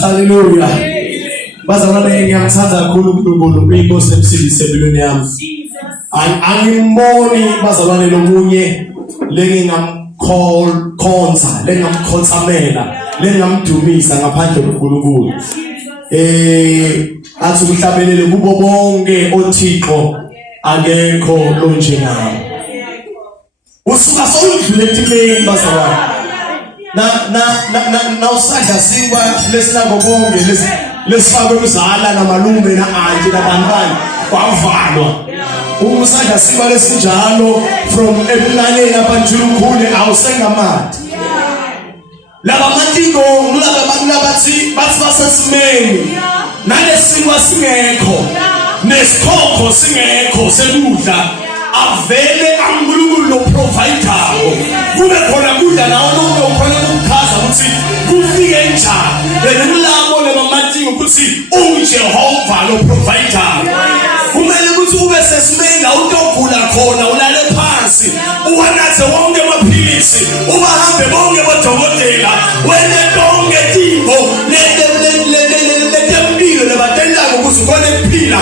Hallelujah. Bazalwane ngiyamthanda kakhulu uNkulunkulu inkosi emsindise empilweni yami. Angimboni bazalwane lomunye lengingamkhonza, lengingamkhothamela, lengingamdumisa ngaphandle koNkulunkulu. Athi uhlabelele kubo bonke oThixo akekho lonjengami. Usuka sowudlule ekuthini bazalwane. Na usanda siwa lesina ngobonge lesifakwe uzala namalume na anti nabantwana kwavalwa usanda siwa lesinjalo from ebulaleni abanjulukhule awusengamati laba matiko ngilaba bathi basesimeni nalesiwa singekho nesikhokho singekho sekudla avele uNkulunkulu lo provider kube khona kudla nawo lo khona ukukhaza ukuthi kufike njani benimlamo lemamathingo ukuthi uJehova lo provider kumele ukuthi ube sesimeni awutogula khona ulale phansi uwanathe wonke amaphilisi ubahambe bonke bodokotela wena konke timbo letempilo lebatenda ukuthi khona ukuphila